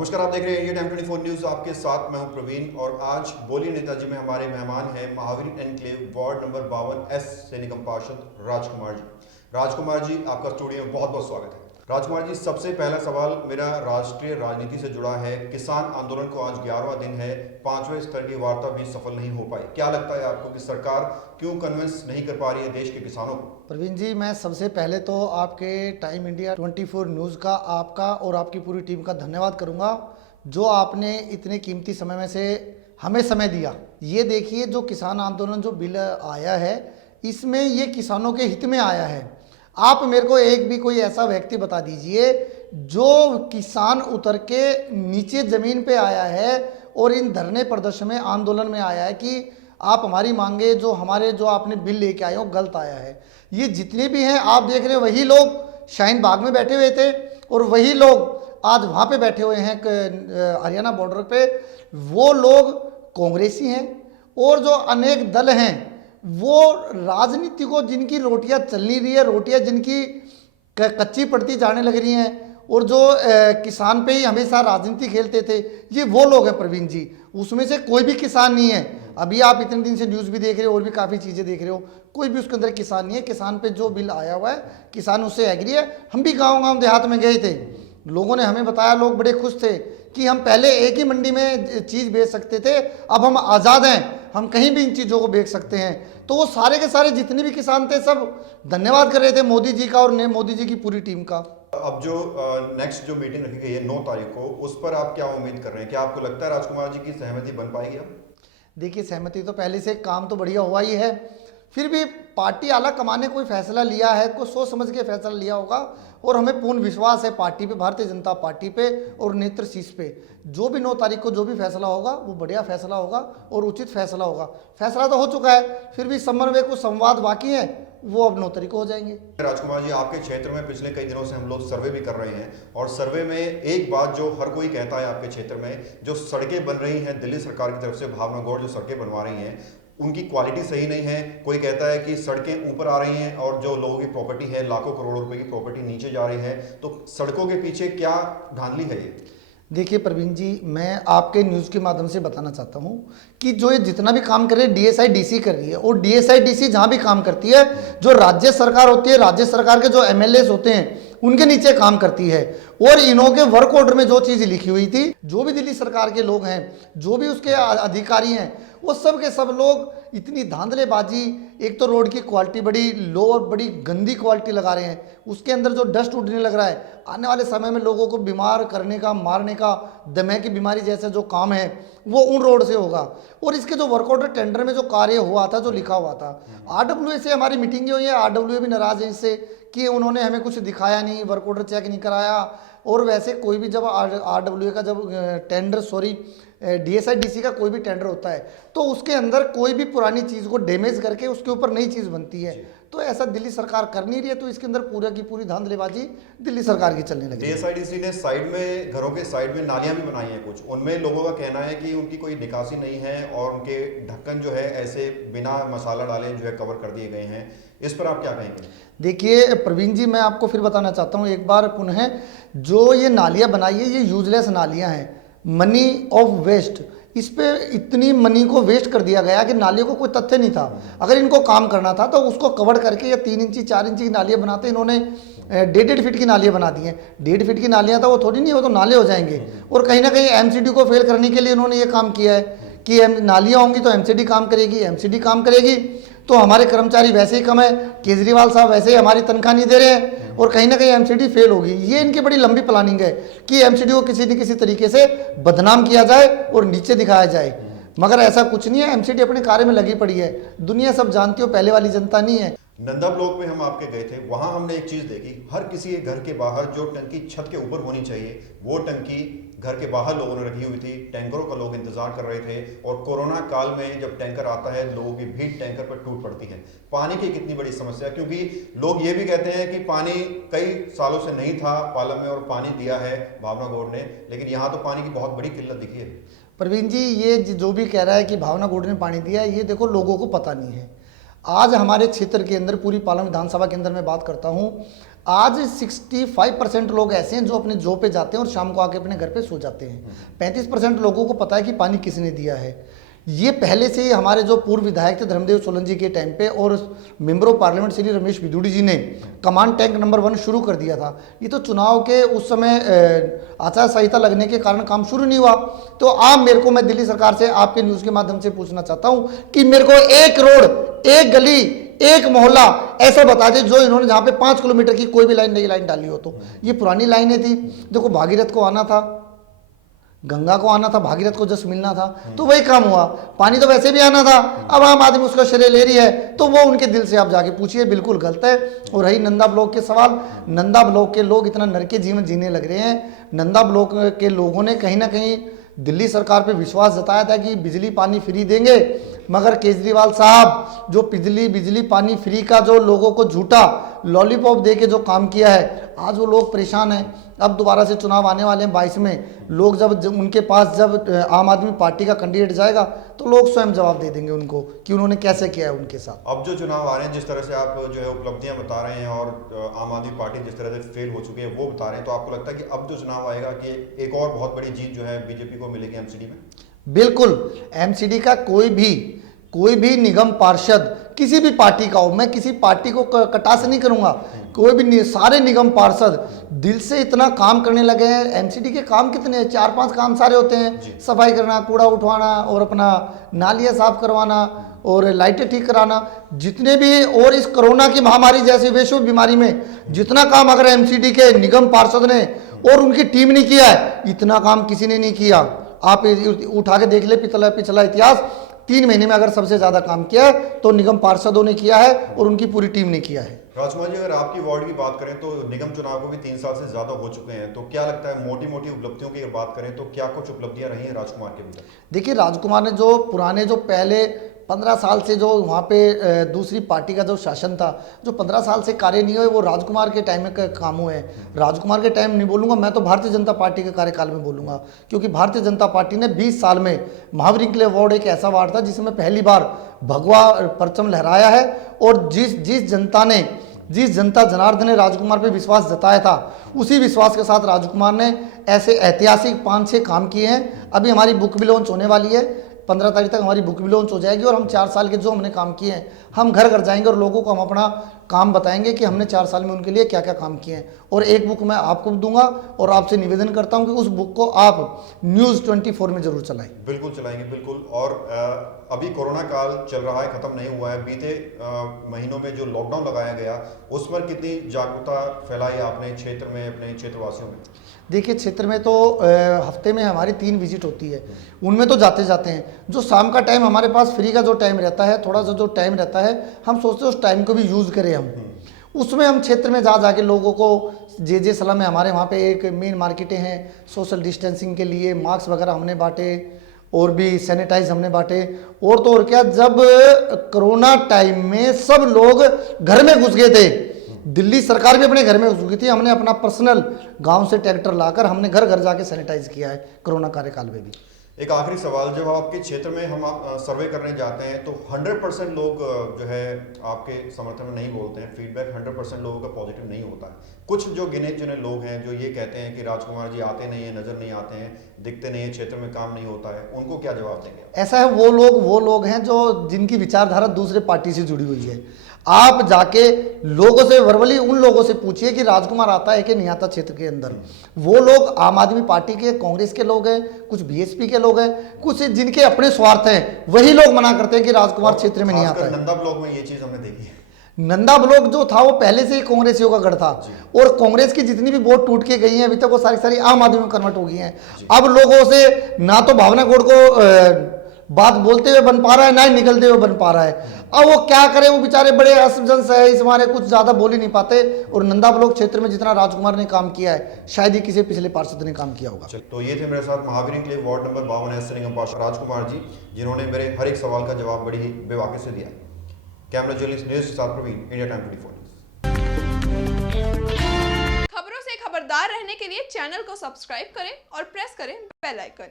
नमस्कार, आप देख रहे हैं इंडिया टाइम 24 न्यूज। आपके साथ मैं हूं प्रवीण और आज बोलिए नेताजी में हमारे मेहमान हैं महावीर एनक्लेव वार्ड नंबर 52 से निगम पार्षद राजकुमार जी। राजकुमार जी, आपका स्टूडियो में बहुत बहुत स्वागत है। राजकुमार जी, सबसे पहला सवाल मेरा राष्ट्रीय राजनीति से जुड़ा है। किसान आंदोलन को आज 11वां दिन है, 5वें स्तर की वार्ता भी सफल नहीं हो पाई। क्या लगता है आपको कि सरकार क्यों कन्विंस नहीं कर पा रही है देश के किसानों को? प्रवीण जी, मैं सबसे पहले तो आपके टाइम इंडिया 24 न्यूज़ का, आपका और आपकी पूरी टीम का धन्यवाद करूंगा, जो आपने इतने कीमती समय में से हमें समय दिया। ये देखिए, जो किसान आंदोलन जो बिल आया है, इसमें ये किसानों के हित में आया है। आप मेरे को एक भी कोई ऐसा व्यक्ति बता दीजिए जो किसान उतर के नीचे ज़मीन पे आया है और इन धरने प्रदर्शन में, आंदोलन में आया है कि आप हमारी मांगे, जो आपने बिल लेके आए हो, गलत आया है। ये जितने भी हैं, आप देख रहे हो, वही लोग शाहीन बाग में बैठे हुए थे और वही लोग आज वहाँ पे बैठे हुए हैं हरियाणा बॉर्डर पे। वो लोग कांग्रेसी हैं और जो अनेक दल हैं, वो राजनीति को, जिनकी रोटियां चल नहीं रही है, रोटियां जिनकी कच्ची पड़ती जाने लग रही हैं, और जो किसान पे ही हमेशा राजनीति खेलते थे, ये वो लोग हैं प्रवीण जी। उसमें से कोई भी किसान नहीं है। अभी आप इतने दिन से न्यूज़ भी देख रहे हो और भी काफ़ी चीज़ें देख रहे हो, कोई भी उसके अंदर किसान नहीं है। किसान पे जो बिल आया हुआ है, किसान उससे एग्री है। हम भी गाँव देहात में गए थे, लोगों ने हमें बताया, लोग बड़े खुश थे कि हम पहले एक ही मंडी में चीज़ बेच सकते थे, अब हम आज़ाद हैं, हम कहीं भी इन चीज़ों को बेच सकते हैं। तो वो सारे के सारे जितने भी किसान थे, सब धन्यवाद कर रहे थे मोदी जी का और मोदी जी की पूरी टीम का। अब जो नेक्स्ट जो मीटिंग रखी गई है 9 तारीख को, उस पर आप क्या उम्मीद कर रहे हैं? क्या आपको लगता है राजकुमार जी की सहमति बन पाएगी? अब देखिए, सहमति तो पहले से, काम तो बढ़िया हुआ ही है। फिर भी पार्टी आला कमाने कोई फैसला लिया है, कोई सोच समझ के फैसला लिया होगा, और हमें पूर्ण विश्वास है पार्टी पे, भारतीय जनता पार्टी पे और नेत्र शीर्ष पे। जो भी 9 तारीख को जो भी फैसला होगा, वो बढ़िया फैसला होगा और उचित फैसला होगा। फैसला तो हो चुका है, फिर भी समन्वय, कुछ संवाद बाकी है, वो अब 9 तारीख को हो जाएंगे। राजकुमार जी, आपके क्षेत्र में पिछले कई दिनों से हम लोग सर्वे भी कर रहे हैं, और सर्वे में एक बात जो हर कोई कहता है आपके क्षेत्र में, जो सड़कें बन रही हैं दिल्ली सरकार की तरफ से, भावना गौड़ जो सड़कें बनवा रही हैं, उनकी क्वालिटी सही नहीं है। कोई कहता है कि सड़कें ऊपर आ रही हैं और जो लोगों की प्रॉपर्टी है, लाखों करोड़ों रुपए की प्रॉपर्टी नीचे जा रही है। तो सड़कों के पीछे क्या धांधली है ये? देखिए प्रवीण जी, मैं आपके न्यूज़ के माध्यम से बताना चाहता हूँ कि जो ये जितना भी काम कर रही है, डीएसआई डीसी कर रही है, और डीएसआई डीसी जहाँ भी काम करती है, जो राज्य सरकार होती है, राज्य सरकार के जो एमएलए होते हैं, उनके नीचे काम करती है। और इन्हों के वर्क ऑर्डर में जो चीज़ लिखी हुई थी, जो भी दिल्ली सरकार के लोग हैं, जो भी उसके अधिकारी हैं, वो सब के सब लोग इतनी धांधलेबाजी, एक तो रोड की क्वालिटी बड़ी लो और बड़ी गंदी क्वालिटी लगा रहे हैं, उसके अंदर जो डस्ट उड़ने लग रहा है, आने वाले समय में लोगों को बीमार करने का, मारने का, दमे की बीमारी जैसा जो काम है, वो उन रोड से होगा। और इसके जो वर्क ऑर्डर टेंडर में जो कार्य हुआ था, जो लिखा हुआ था, आरडब्ल्यूए से हमारी मीटिंगें हुई है, आरडब्ल्यूए भी नाराज है इससे कि उन्होंने हमें कुछ दिखाया नहीं, वर्क ऑर्डर चेक नहीं कराया। और वैसे कोई भी जब आरडब्ल्यूए का जब टेंडर, सॉरी, डीएसआई डीसी का कोई भी टेंडर होता है, तो उसके अंदर कोई भी पुरानी चीज़ को डैमेज करके उसके ऊपर नई चीज़ बनती है। तो ऐसा दिल्ली सरकार कर नहीं रही है, तो इसके अंदर पूरा की पूरी धांधलेबाजी दिल्ली सरकार की चलने लगी। डीएसआई डीसी ने साइड में, घरों के साइड में नालियां भी बनाई हैं कुछ, उनमें लोगों का कहना है कि उनकी कोई निकासी नहीं है और उनके ढक्कन जो है ऐसे बिना मसाला डाले जो है कवर कर दिए गए हैं। इस पर आप क्या कहेंगे? देखिए प्रवीण जी, मैं आपको फिर बताना चाहता हूँ एक बार पुनः, जो ये नालियाँ बनाई है, ये यूजलेस नालियाँ हैं, मनी ऑफ वेस्ट। इस पे इतनी मनी को वेस्ट कर दिया गया कि नालियों को कोई तथ्य नहीं था। अगर इनको काम करना था तो उसको कवर करके, या 3 इंची 4 इंची की नालियाँ बनाते, इन्होंने 1.5 फीट की नालियाँ बना दी हैं। 1.5 फीट की नालियाँ तो वो थोड़ी नहीं, वो तो नाले हो जाएंगे। और कहीं ना कहीं एमसीडी को फेल करने के लिए इन्होंने ये काम किया है कि नालियाँ होंगी तो एमसीडी काम करेगी, एमसीडी काम करेगी तो हमारे कर्मचारी वैसे ही कम है, केजरीवाल साहब वैसे ही हमारी तनख्वाह नहीं दे रहे हैं, और कहीं ना कहीं एमसीडी फेल होगी। ये इनकी बड़ी लंबी प्लानिंग है कि एमसीडी को किसी न किसी तरीके से बदनाम किया जाए और नीचे दिखाया जाए, मगर ऐसा कुछ नहीं है। एमसीडी अपने कार्य में लगी पड़ी है, दुनिया सब जानती हो, पहले वाली जनता नहीं है। नंदा ब्लॉक में हम आपके गए थे, वहां हमने एक चीज देखी, हर किसी के घर के बाहर जो टंकी छत के ऊपर होनी चाहिए, वो टंकी घर के बाहर लोगों ने रखी हुई थी। टैंकरों का लोग इंतजार कर रहे थे, और कोरोना काल में जब टैंकर आता है, लोगों की भीड़ टैंकर पर टूट पड़ती है। पानी की कितनी बड़ी समस्या, क्योंकि लोग ये भी कहते हैं कि पानी कई सालों से नहीं था पालम में, और पानी दिया है भावना गौड़ ने, लेकिन यहाँ तो पानी की बहुत बड़ी किल्लत दिखी है। प्रवीण जी, ये जो भी कह रहा है कि भावना गौड़ ने पानी दिया है, ये देखो लोगों को पता नहीं है। आज हमारे क्षेत्र के अंदर पूरी पालम विधानसभा के अंदर मैं बात करता हूँ, आज 65% लोग ऐसे हैं जो अपने जॉब पे जाते हैं और शाम को आके अपने घर पे सो जाते हैं। 35% लोगों को पता है कि पानी किसने दिया है। ये पहले से ही हमारे जो पूर्व विधायक थे धर्मदेव सोलन जी के टाइम पे और member of parliament Shri Ramesh Bidhuri ji ने कमांड टैंक नंबर 1 शुरू कर दिया था। ये तो चुनाव के उस समय आचार संहिता लगने के कारण काम शुरू नहीं हुआ। तो आप मेरे को, मैं दिल्ली सरकार से आपके न्यूज़ के माध्यम से पूछना चाहता हूँ कि मेरे को एक रोड, एक गली, एक मोहल्ला ऐसा बता दे जो इन्होंने जहाँ पे 5 किलोमीटर की कोई भी नई लाइन डाली हो। तो ये पुरानी लाइनें थी। देखो, भागीरथ को आना था, गंगा को आना था, भागीरथ को जस्ट मिलना था, तो वही काम हुआ। पानी तो वैसे भी आना था, अब आम आदमी उसका श्रेय ले रही है, तो वो उनके दिल से आप जाके पूछिए, बिल्कुल गलत है। और रही नंदा ब्लॉक के सवाल, नंदा ब्लॉक के लोग इतना नरके जीवन जीने लग रहे हैं। नंदा ब्लॉक के लोगों ने कहीं ना कहीं दिल्ली सरकार पे विश्वास जताया था कि बिजली पानी फ्री देंगे, मगर केजरीवाल साहब जो बिजली पानी फ्री का जो लोगों को झूठा लॉलीपॉप दे के जो काम किया है, आज वो लोग परेशान हैं। अब दोबारा से चुनाव आने वाले हैं 22 में, लोग जब उनके पास जब आम आदमी पार्टी का कैंडिडेट जाएगा तो लोग स्वयं जवाब दे देंगे उनको कि उन्होंने कैसे किया है उनके साथ। अब जो चुनाव आ रहे हैं, जिस तरह से आप जो है उपलब्धियां बता रहे हैं और आम आदमी पार्टी जिस तरह से फेल हो चुकी है वो बता रहे हैं, तो आपको लगता है कि अब जो चुनाव आएगा कि एक और बहुत बड़ी जीत जो है बीजेपी को मिलेगी एमसीडी में? बिल्कुल, एमसीडी का कोई भी निगम पार्षद किसी भी पार्टी का हो, मैं किसी पार्टी को कटा से नहीं करूंगा, कोई भी सारे निगम पार्षद दिल से इतना काम करने लगे हैं। एमसीडी के काम कितने हैं? 4-5 काम सारे होते हैं, सफाई करना, कूड़ा उठवाना और अपना नालियाँ साफ करवाना और लाइटें ठीक कराना, जितने भी। और इस कोरोना की महामारी जैसी वैश्व बीमारी में जितना काम अगर एमसीडी के निगम पार्षद ने और उनकी टीम ने किया है, इतना काम किसी ने नहीं किया। आप उठा के देख ले पिछला इतिहास, 3 महीने में अगर सबसे ज्यादा काम किया है तो निगम पार्षदों ने किया है और उनकी पूरी टीम ने किया है। राजकुमार जी, अगर आपकी वार्ड की बात करें तो निगम चुनाव को भी 3 साल से ज्यादा हो चुके हैं, तो क्या लगता है मोटी मोटी उपलब्धियों की बात करें तो क्या कुछ उपलब्धियां रही हैं राजकुमार के भीतर? देखिए, राजकुमार ने जो पुराने जो पहले 15 साल से जो वहाँ पे दूसरी पार्टी का जो शासन था, जो 15 साल से कार्य नहीं हुए, वो राजकुमार के टाइम में काम हुए हैं। राजकुमार के टाइम नहीं बोलूँगा मैं, तो भारतीय जनता पार्टी के कार्यकाल में बोलूँगा, क्योंकि भारतीय जनता पार्टी ने 20 साल में महावीर इंक्लेव वार्ड एक ऐसा वार्ड था जिसमें पहली बार भगवा परचम लहराया है। और जिस जनता जनार्दन ने राजकुमार पे विश्वास जताया था, उसी विश्वास के साथ राजकुमार ने ऐसे ऐतिहासिक 5-6 काम किए हैं। अभी हमारी बुक भी लॉन्च होने वाली है, 15 तारीख तक हमारी बुक भी लॉन्च हो जाएगी और हम 4 साल के जो हमने काम किए हैं, हम घर घर जाएंगे और लोगों को हम अपना काम बताएंगे कि हमने 4 साल में उनके लिए क्या क्या काम किए हैं। और एक बुक मैं आपको दूंगा और आपसे निवेदन करता हूं कि उस बुक को आप न्यूज़ 24 में जरूर चलाएं। बिल्कुल चलाएंगे, बिल्कुल। और अभी कोरोना काल चल रहा है, खत्म नहीं हुआ है। बीते महीनों में जो लॉकडाउन लगाया गया, उस पर कितनी जागरूकता फैलाई आपने क्षेत्र में, अपने क्षेत्रवासियों में? देखिए, क्षेत्र में तो हफ्ते में हमारी 3 विजिट होती है, उनमें तो जाते हैं। जो शाम का टाइम हमारे पास फ्री का जो टाइम रहता है, थोड़ा सा जो टाइम रहता है, हम सोचते हैं उस टाइम को भी यूज़ करें हम। उसमें हम क्षेत्र में जाके लोगों को जे सलाह में, हमारे वहाँ पे एक मेन मार्केटें हैं, सोशल डिस्टेंसिंग के लिए मास्क वगैरह हमने बांटे और भी सैनिटाइज हमने बांटे। और तो और क्या, जब कोरोना टाइम में सब लोग घर में घुस गए थे, दिल्ली सरकार भी अपने घर में घुस गई थी, हमने अपना पर्सनल गांव से ट्रैक्टर लाकर हमने घर घर जाके सैनिटाइज किया है कोरोना कार्यकाल में भी। एक आखिरी सवाल, जब आपके क्षेत्र में हम सर्वे करने जाते हैं तो 100% लोग जो है आपके समर्थन में नहीं बोलते हैं, फीडबैक 100% लोगों का पॉजिटिव नहीं होता है। कुछ जो गिने चुने लोग हैं जो ये कहते हैं कि राजकुमार जी आते नहीं है, नजर नहीं आते हैं, दिखते नहीं है, क्षेत्र में काम नहीं होता है, उनको क्या जवाब देंगे? ऐसा है, वो लोग हैं जो जिनकी विचारधारा दूसरे पार्टी से जुड़ी हुई है। आप जाके लोगों से वर्बली उन लोगों से पूछिए कि राजकुमार आता है कि नहीं आता क्षेत्र के अंदर। वो लोग आम आदमी पार्टी के, कांग्रेस के लोग हैं, कुछ बीएसपी के लोग हैं, कुछ जिनके अपने स्वार्थ हैं, वही लोग मना करते हैं कि राजकुमार क्षेत्र में नहीं आता है। नंदा ब्लॉक में ये चीज हमने देखी है। नंदा ब्लॉक जो था वो पहले से ही कांग्रेसियों का गढ़ था और कांग्रेस की जितनी भी वोट टूट के गई हैं अभी तक वो सारी आम आदमी में कन्वर्ट हो गई हैं। अब लोगों से ना तो भावना गौड़ को बात बोलते हुए बन पा रहा है, ना ही निकलते हुए बन पा रहा है। अब वो क्या करे, वो बेचारे बड़े असमंजस है, इस मारे कुछ ज्यादा बोल ही नहीं पाते। और नंदा ब्लॉक क्षेत्र में जितना राजकुमार ने काम किया है, शायद ही किसी पिछले पार्षद ने काम किया होगा। तो ये थे मेरे साथ महावीर इंक्लेव वार्ड नंबर 52 एस निगम पार्षद राजकुमार जी, जिन्होंने मेरे हर एक सवाल का जवाब बड़ी ही बेवाके से दिया। कैमरा जर्नलिस्ट न्यूज़ के साथ प्रवीण, इंडिया टाइम 24 न्यूज़। खबरों से खबरदार रहने के लिए चैनल को सब्सक्राइब करें और प्रेस करें बेल आइकन।